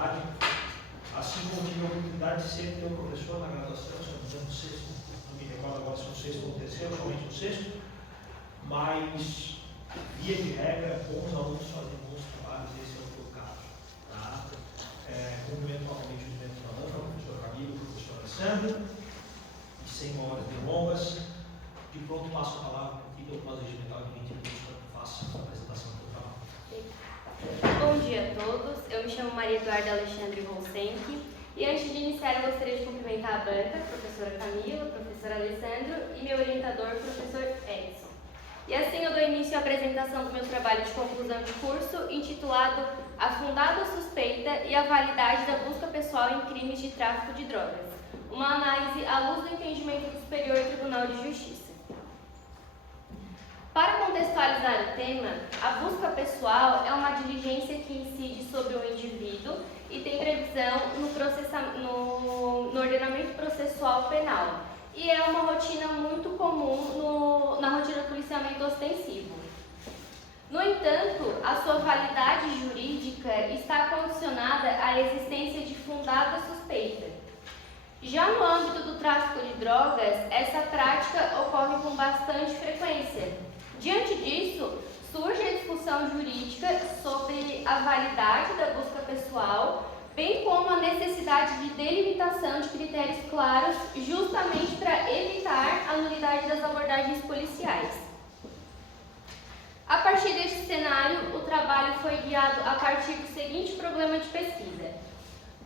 oportunidade, assim como tive a oportunidade de ser teu professor na graduação, se não me engano, no sexto, não me recordo agora se no sexto ou no terceiro, somente no sexto, mas, via de regra, bons alunos fazem bons trabalhos, esse é o teu caso. Tá? Cumprimento novamente os membros da ANFA, o professor Camilo, o professor Alessandro, e sem maiores delongas, de pronto passo a palavra para ti, pelo prazo regimental de 20 minutos, para que faça a apresentação do trabalho. Bom dia a todos, eu me chamo Maria Eduarda Alexandre Volsenck e antes de iniciar eu gostaria de cumprimentar a banca, a professora Camila, o professor Alessandro e meu orientador, o professor Edson. E assim eu dou início à apresentação do meu trabalho de conclusão de curso intitulado A Fundada Suspeita e a Validade da Busca Pessoal em Crimes de Tráfico de Drogas, uma análise à luz do entendimento do Superior Tribunal de Justiça. Para contextualizar o tema, a busca pessoal é uma diligência que incide sobre o indivíduo e tem previsão no ordenamento processual penal e é uma rotina muito comum na rotina do policiamento ostensivo. No entanto, a sua validade jurídica está condicionada à existência de fundada suspeita. Já no âmbito do tráfico de drogas, essa prática ocorre com bastante frequência. Diante disso, surge a discussão jurídica sobre a validade da busca pessoal, bem como a necessidade de delimitação de critérios claros, justamente para evitar a nulidade das abordagens policiais. A partir deste cenário, o trabalho foi guiado a partir do seguinte problema de pesquisa: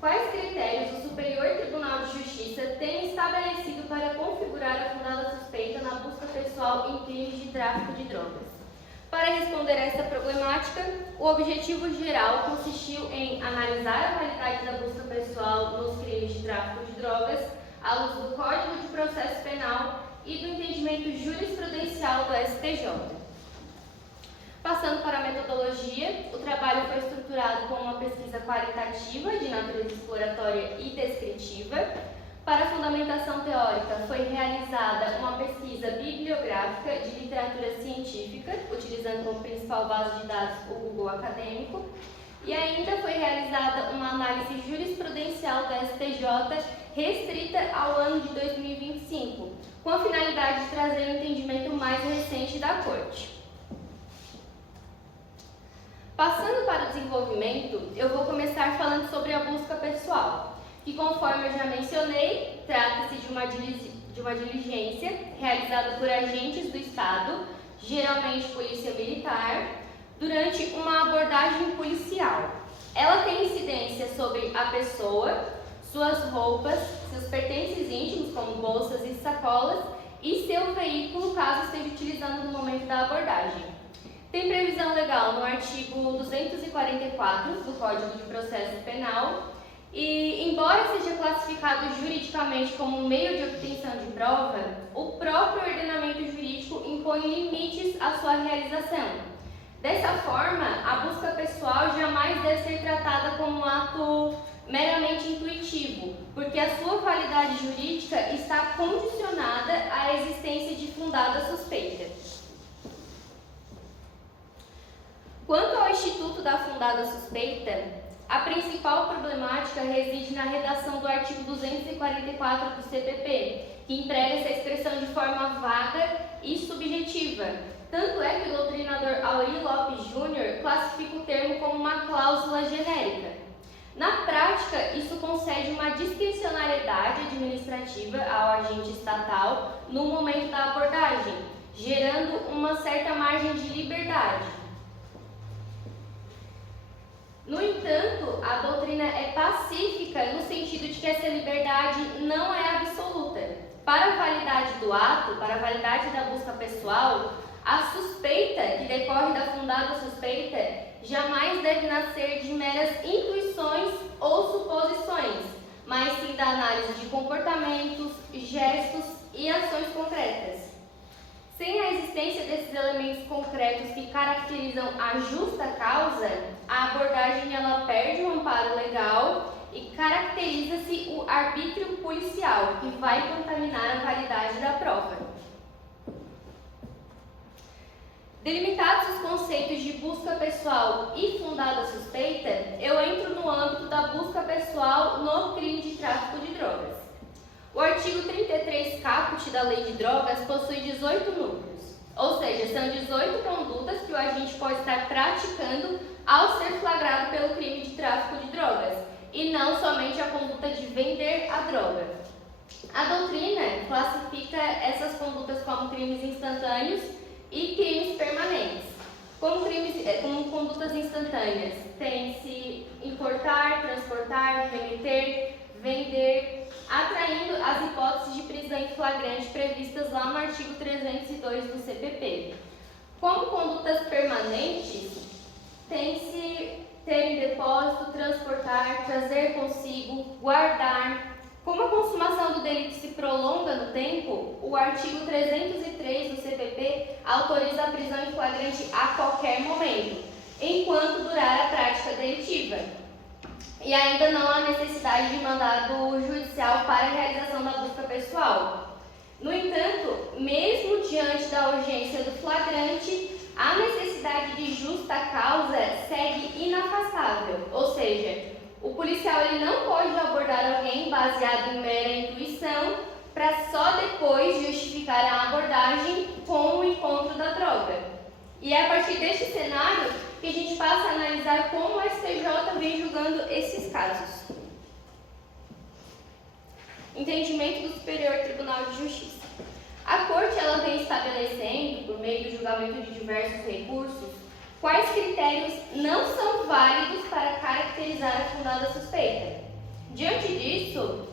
quais critérios o Superior Tribunal de Justiça tem estabelecido para configurar a fundada suspeita na busca pessoal em crimes de tráfico de drogas? Para responder a essa problemática, o objetivo geral consistiu em analisar a validade da busca pessoal nos crimes de tráfico de drogas à luz do Código de Processo Penal e do entendimento jurisprudencial do STJ. Passando para a metodologia, o trabalho foi estruturado como uma pesquisa qualitativa de natureza exploratória e descritiva. Para a fundamentação teórica, foi realizada uma pesquisa bibliográfica de literatura científica, utilizando como principal base de dados o Google Acadêmico, e ainda foi realizada uma análise jurisprudencial da STJ restrita ao ano de 2025, com a finalidade de trazer um entendimento mais recente da Corte. Passando para o desenvolvimento, eu vou começar falando sobre a busca pessoal, que, conforme eu já mencionei, trata-se de uma diligência realizada por agentes do Estado, geralmente polícia militar, durante uma abordagem policial. Ela tem incidência sobre a pessoa, suas roupas, seus pertences íntimos, como bolsas e sacolas, e seu veículo, caso esteja utilizando no momento da abordagem. Tem previsão legal no artigo 244 do Código de Processo Penal e, embora seja classificado juridicamente como um meio de obtenção de prova, o próprio ordenamento jurídico impõe limites à sua realização. Dessa forma, a busca pessoal jamais deve ser tratada como um ato meramente intuitivo, porque a sua validade jurídica está condicionada à existência de fundada suspeita. Quanto ao Instituto da Fundada Suspeita, a principal problemática reside na redação do artigo 244 do CPP, que emprega essa expressão de forma vaga e subjetiva. Tanto é que o doutrinador Aurí Lopes Júnior classifica o termo como uma cláusula genérica. Na prática, isso concede uma discricionariedade administrativa ao agente estatal no momento da abordagem, gerando uma certa margem de liberdade. No entanto, a doutrina é pacífica no sentido de que essa liberdade não é absoluta. Para a validade do ato, para a validade da busca pessoal, a suspeita que decorre da fundada suspeita jamais deve nascer de meras intuições ou suposições, mas sim da análise de comportamentos, gestos e ações concretas. Sem a existência desses elementos concretos que caracterizam a justa causa, a abordagem ela perde o amparo legal e caracteriza-se o arbítrio policial, que vai contaminar a validade da prova. Delimitados os conceitos de busca pessoal e fundada suspeita, eu entro no âmbito da busca artigo 33 caput da Lei de Drogas possui 18 núcleos, ou seja, são 18 condutas que o agente pode estar praticando ao ser flagrado pelo crime de tráfico de drogas, e não somente a conduta de vender a droga. A doutrina classifica essas condutas como crimes instantâneos e crimes permanentes. Como condutas instantâneas, tem-se importar, transportar, remeter, vender, atraindo as hipóteses de prisão em flagrante previstas lá no artigo 302 do CPP. Como condutas permanentes, tem-se ter em depósito, transportar, trazer consigo, guardar. Como a consumação do delito se prolonga no tempo, o artigo 303 do CPP autoriza a prisão em flagrante a qualquer momento, enquanto durar a prática delitiva. E ainda não há necessidade de mandado judicial para a realização da busca pessoal. No entanto, mesmo diante da urgência do flagrante, a necessidade de justa causa segue inafastável, ou seja, o policial ele não pode abordar alguém baseado em mera intuição para só depois justificar a abordagem com o encontro da droga. E é a partir deste cenário que a gente passa a analisar como o STJ vem julgando esses casos. Entendimento do Superior Tribunal de Justiça. A Corte ela vem estabelecendo, por meio do julgamento de diversos recursos, quais critérios não são válidos para caracterizar a fundada suspeita. Diante disso,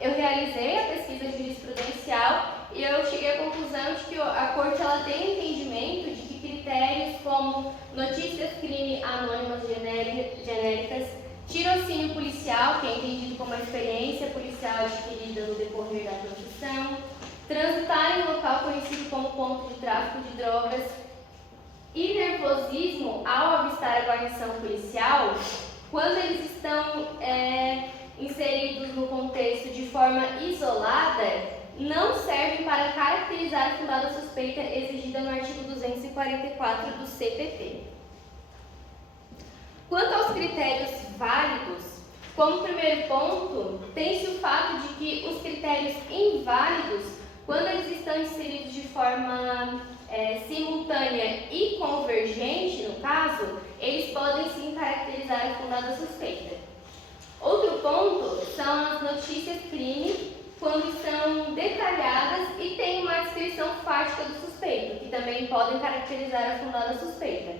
eu realizei a pesquisa jurisprudencial e eu cheguei à conclusão de que a Corte ela tem entendimento de que critérios como notícias crime anônimas genéricas, tirocínio policial, que é entendido como a experiência policial adquirida no decorrer da profissão, transitar em local conhecido como ponto de tráfico de drogas, e nervosismo ao avistar a guarnição policial, quando eles estão inseridos no contexto de forma isolada, não servem para caracterizar a fundada suspeita exigida no artigo 244 do CPP. Quanto aos critérios válidos, como primeiro ponto, tem-se o fato de que os critérios inválidos, quando eles estão inseridos de forma simultânea e convergente, no caso, eles podem sim caracterizar a fundada suspeita. Outro ponto são as notícias crime, quando são detalhadas e têm uma descrição fática do suspeito, que também podem caracterizar a fundada suspeita.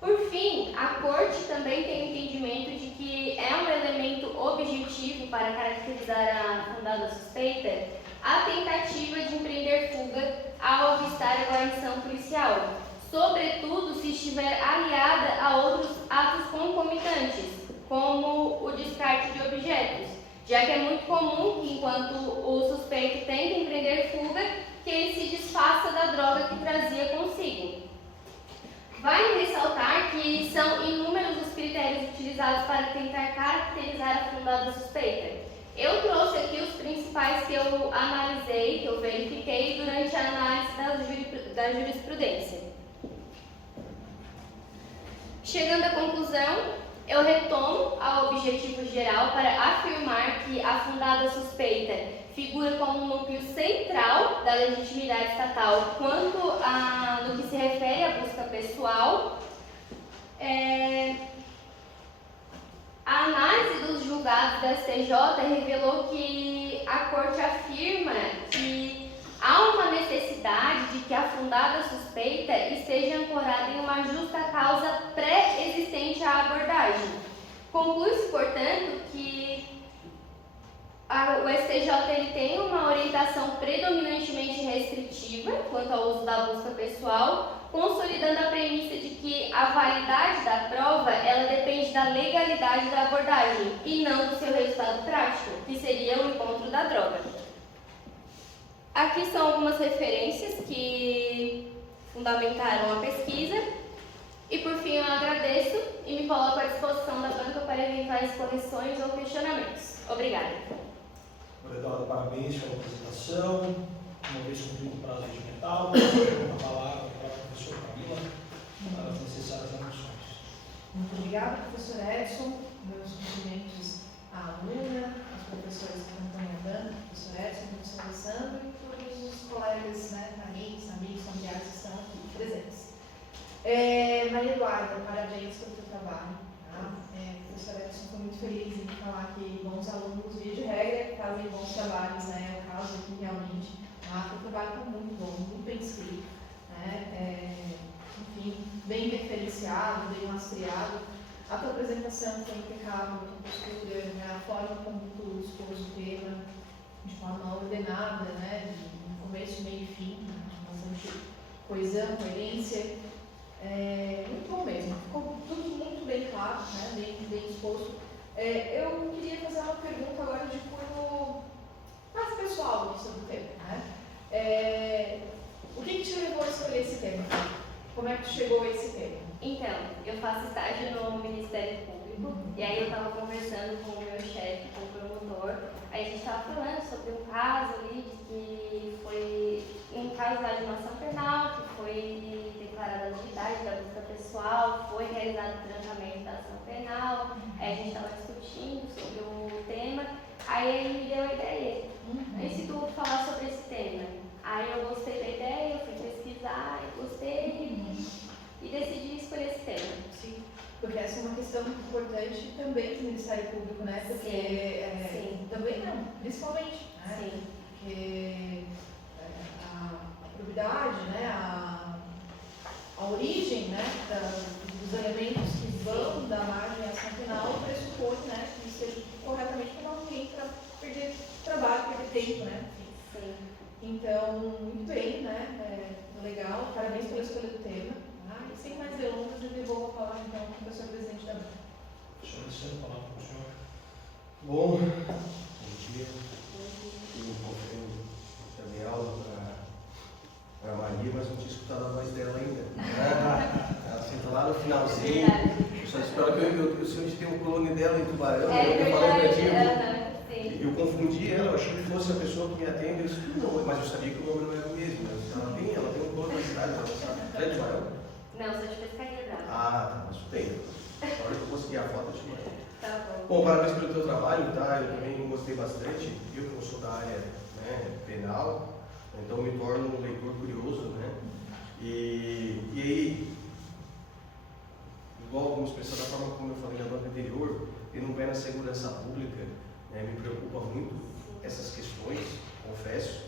Por fim, a Corte também tem o entendimento de que é um elemento objetivo para caracterizar a fundada suspeita a tentativa de empreender fuga ao avistar a guarnição policial, sobretudo se estiver aliada a outros atos concomitantes, como o descarte de objetos, já que é muito comum que, enquanto o suspeito tenta empreender fuga, que ele se desfaça da droga que trazia consigo. Vale ressaltar que são inúmeros os critérios utilizados para tentar caracterizar a fundada suspeita. Eu trouxe aqui os principais que eu analisei, que eu verifiquei durante a análise da jurisprudência. Chegando à conclusão, eu retomo ao objetivo geral para afirmar que a fundada suspeita figura como um núcleo central da legitimidade estatal quanto no que se refere à busca pessoal. A análise dos julgados da STJ revelou que a Corte afirma que há uma necessidade de que a fundada suspeita esteja ancorada em uma justa causa pré-existente à abordagem. Conclui-se, portanto, que o STJ ele tem uma orientação predominantemente restritiva quanto ao uso da busca pessoal, consolidando a premissa de que a validade da prova ela depende da legalidade da abordagem e não do seu resultado prático, que seria o encontro da droga. Aqui são algumas referências que fundamentaram a pesquisa e, por fim, eu agradeço e me coloco à disposição da banca para eventuais correções ou questionamentos. Obrigada. Obrigado, parabéns pela apresentação. Uma vez cumprido o prazo regimental, a palavra para a professora Camila para as necessárias anotações. Muito obrigada, professor Edson. Meus cumprimentos à aluna, aos professores que acompanham a Wanda, professor Edson, professor Alessandro e todos os colegas, né, amigos, familiares que estão aqui presentes. Maria Eduarda, parabéns pelo teu trabalho. Tá? O professor Edson foi muito feliz em falar que bons alunos, via de regra, fazem bons trabalhos, né? O caso aqui realmente, tá? O trabalho está muito bom, muito bem escrito, né? Enfim, bem referenciado, bem lastreado. A tua apresentação foi impecável, a tua postura, né? A forma como tu expôs o tema, de forma ordenada, né? De começo, meio e fim, né? Bastante coesão, coerência. Muito bom mesmo, ficou tudo muito bem claro, né? bem exposto. Eu queria fazer uma pergunta agora de cunho mais pessoal sobre o tema. Né? O que te levou a escolher esse tema? Como é que tu chegou a esse tema? Então, eu faço estágio no Ministério Público e aí eu estava conversando com o meu chefe, com o promotor, aí a gente estava falando sobre um caso ali de que foi um caso da animação penal, que foi declarada a nulidade da busca pessoal, foi realizado o trancamento da ação penal, aí a gente estava discutindo sobre o tema, aí ele me deu a ideia. E se tu falar sobre esse tema? Aí eu gostei da ideia, eu fui pesquisar, eu gostei e decidi escolher esse tema. Sim, porque essa é uma questão importante também do Ministério Público, né? Porque Sim. também não, principalmente, né? Sim. Porque a probidade, né? A origem, né? Dos elementos que vão da margem à ação penal pressupõe, né? Que isso seja corretamente para ninguém perder trabalho, perder tempo, né? Sim. Então, muito bem, né? Legal, parabéns pela escolha do tema. E sem mais delongas, eu devolvo a palavra então ao professor presidente da banca. Professor Alessandro, palavra para o senhor. Bom dia. Eu também aula para a Maria, mas não tinha escutado a voz dela ainda. Ela senta lá no finalzinho. Eu só espero que eu sei onde tem o clone dela em Tubarão. Eu falei para ti. Eu confundi ela, eu achei que fosse a pessoa que me atende. Eu disse, não, mas eu sabia que o nome não era o mesmo. Ela tem um clone na cidade, ela sabe. Ela é de Tubarão? Não, sou de Pescaria Brava. Tá, mas bem. Na hora que eu conseguir a foto, eu te mando. Tá bom. Bom, parabéns pelo teu trabalho, tá? Eu também gostei bastante. Eu que não sou da área, né, penal, então me torno um leitor curioso, né? E aí, igual vamos expressar da forma como eu falei na banca anterior, tendo um pé na segurança pública, né, me preocupa muito essas questões, confesso.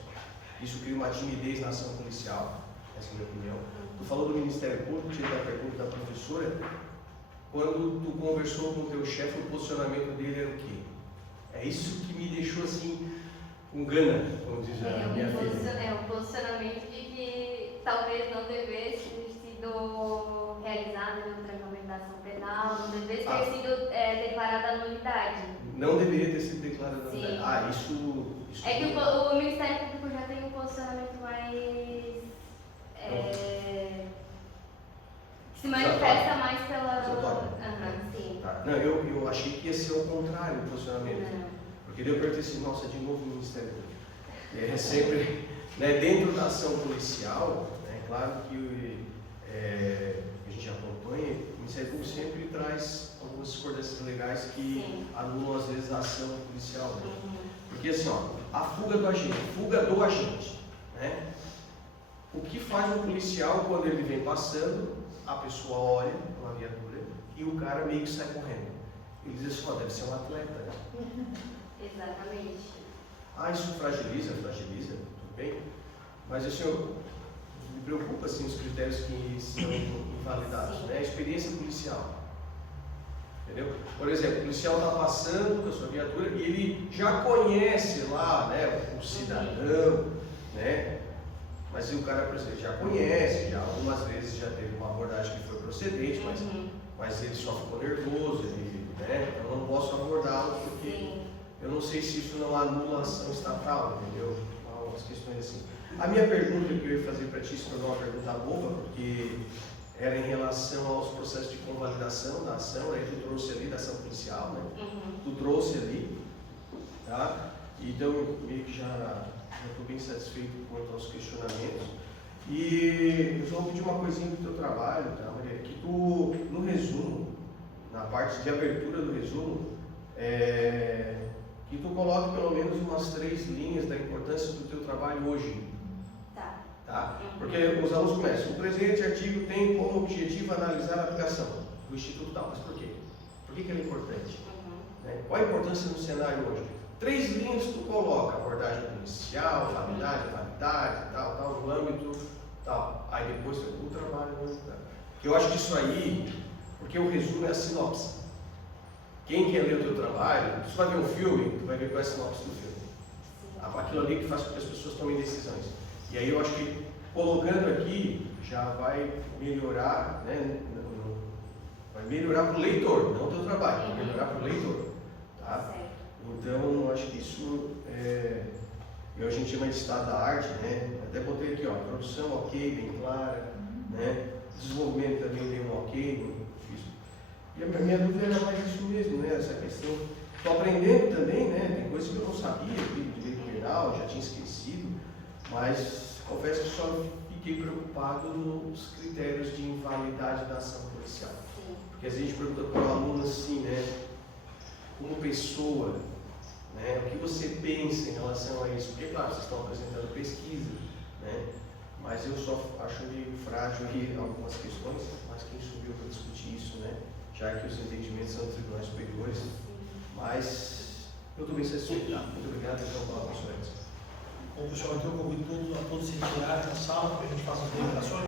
Isso cria uma timidez na ação policial, essa é a minha opinião. Tu falou do Ministério Público, tive a pergunta da professora. Quando tu conversou com o teu chefe, o posicionamento dele era o quê? É isso que me deixou assim, com gana, como diz a minha filha. Um posicionamento de que talvez não devesse ter sido realizado no trancamento da ação penal, não devesse ter sido declarada a nulidade. Não deveria ter sido declarada a nulidade. Isso é que o Ministério Público já tem um posicionamento mais... se manifesta mais pela... sim. Tá. Não, eu achei que ia ser o contrário o posicionamento. Não. Porque daí eu perguntei assim, nossa, de novo o Ministério Público. E é sempre, né, dentro da ação policial, né, claro que a gente acompanha, o Ministério Público sempre traz algumas discordâncias legais que anulam às vezes a ação policial. Né? Porque assim, ó, a fuga do agente, né? O que faz um policial quando ele vem passando, a pessoa olha uma viatura e o cara meio que sai correndo. Ele diz assim, deve ser um atleta. Né? Exatamente. Isso fragiliza, tudo bem. Mas assim, me preocupa assim, os critérios que são invalidados, né? A experiência policial. Entendeu? Por exemplo, o policial está passando com a sua viatura e ele já conhece lá, né, o cidadão, né? Mas o cara, por exemplo, já conhece, já algumas vezes já teve uma abordagem que foi procedente, mas ele só ficou nervoso, né? Eu não posso abordá-lo porque eu não sei se isso não anula a ação estatal, entendeu? Algumas questões assim. A minha pergunta que eu ia fazer para ti se tornou uma pergunta boba, porque era em relação aos processos de convalidação da ação, né? Tu trouxe ali da ação policial, né? Tu trouxe ali, tá? Então eu meio que já estou bem satisfeito quanto aos questionamentos. E eu só vou pedir uma coisinha do teu trabalho, tá, Maria? Que tu, no resumo, na parte de abertura do resumo, que tu coloque pelo menos umas 3 linhas da importância do teu trabalho hoje. Tá. Tá? Porque os alunos começam, o presente artigo tem como objetivo analisar a aplicação do Instituto tal. Mas por quê? Por que ele é importante? Né? Qual a importância no cenário hoje? 3 linhas tu coloca, abordagem policial, validade, tal, no âmbito, tal. Aí depois o trabalho, que eu acho que isso aí, porque o resumo é a sinopse. Quem quer ler o teu trabalho, tu vai ver um filme, tu vai ver qual é a sinopse do filme. Aquilo ali que faz com que as pessoas tomem decisões. E aí eu acho que colocando aqui já vai melhorar, né? Vai melhorar para o leitor, não o teu trabalho, vai melhorar para o leitor. Tá? Então eu acho que isso a gente chama de estado da arte, né? Até botei aqui, ó, produção ok, bem clara, né? Desenvolvimento também deu um ok, e a minha dúvida era mais isso mesmo, né? Essa questão. Estou aprendendo também, né? Tem coisas que eu não sabia, de direito penal, já tinha esquecido, mas confesso que só fiquei preocupado nos critérios de invalidade da ação policial. Porque às vezes a gente pergunta para o aluno assim, né? Como pessoa, né? O que você pensa em relação a isso? Porque, claro, vocês estão apresentando pesquisa, né? Mas eu só acho meio frágil aí algumas questões, mas quem subiu para discutir isso, né? Já que os entendimentos são dos tribunais superiores, mas eu estou bem satisfeito. Muito obrigado então pela professora. Bom, pessoal, então eu convido a todos se retirarem da sala para que a gente faça as deliberações.